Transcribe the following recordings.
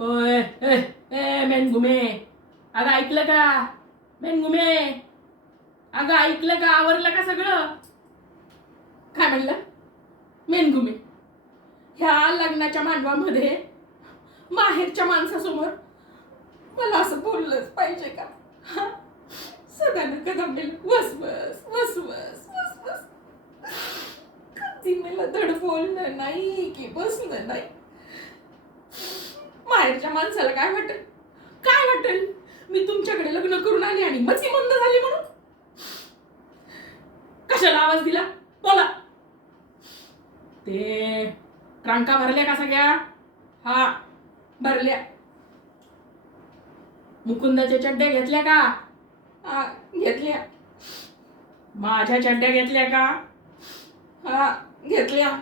ओय ए ए मेनगुमे, अगं ऐकलं का? मेनगुमे, अगं ऐकलं का? आवरलं का सगळं? काय म्हणलं? मेनगुमे, ह्या लग्नाच्या मांडवामध्ये माहेरच्या माणसासमोर मला असं बोललंच पाहिजे का? हा? सदानं कदमलेलं वस बस वस बस वस बस, कधी मला धड बोललं नाही की बसलं नाही. माहेरच्या माणसाला काय वाटेल? काय वाटेल? मी तुमच्याकडे लग्न करून आली आणि मती मंद झाली म्हणून? कशाला आवाज दिला? बोला. ते ट्रंका भरल्या का सगळ्या? हा, भरल्या. मुकुंदाच्या चड्ड्या घेतल्या का? हा, घेतल्या. माझ्या चड्ड्या घेतल्या का? हा, घेतल्या.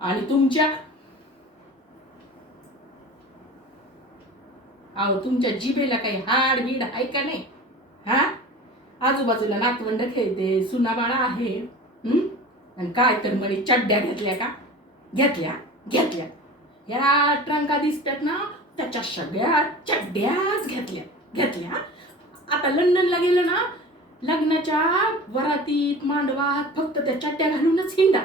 आणि तुमच्या? अहो, तुमच्या जिभेला काही हाड बीड आहे का नाही? हा, आजूबाजूला नातवंड खेळते, सुनाबाळा आहे. आणि काय तर म्हणे चड्ड्या घेतल्या का? घेतल्या घेतल्या. या ट्रंका दिसतात ना, त्याच्या सगळ्या चड्ड्याच घेतल्या घेतल्या. आता लंडनला गेलं ना, लग्नाच्या वरातीत मांडवात फक्त त्या चड्ड्या घालूनच हिंडा.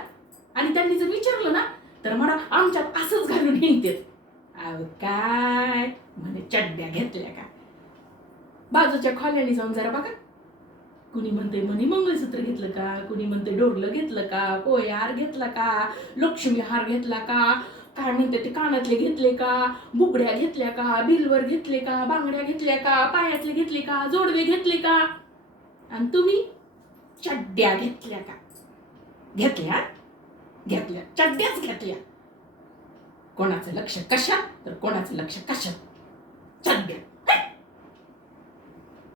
आणि त्यांनी जर विचारलं ना, तर म्हणा आमच्यात असंच घालून हिंडते. अहो काय म्हणे चड्ड्या घेतल्या का? बाजूच्या खोल्याने जाऊन जरा बघा. कुणी म्हणते मनी मंगळसूत्र घेतलं का, कुणी म्हणते डोरलं घेतलं का, पोहे हार घेतला का, लक्ष्मी हार घेतला का, काय म्हणते ते कानातले घेतले का, बुगड्या घेतल्या का, बिलवर घेतले का, बांगड्या घेतल्या का, पायातले घेतले का, जोडवे घेतले का? आणि तुम्ही चड्ड्या घेतल्या का? घेतल्या घेतल्या, चड्ड्याच घेतल्या. कोणाचं लक्ष कशा तर कोणाचं लक्ष कशा.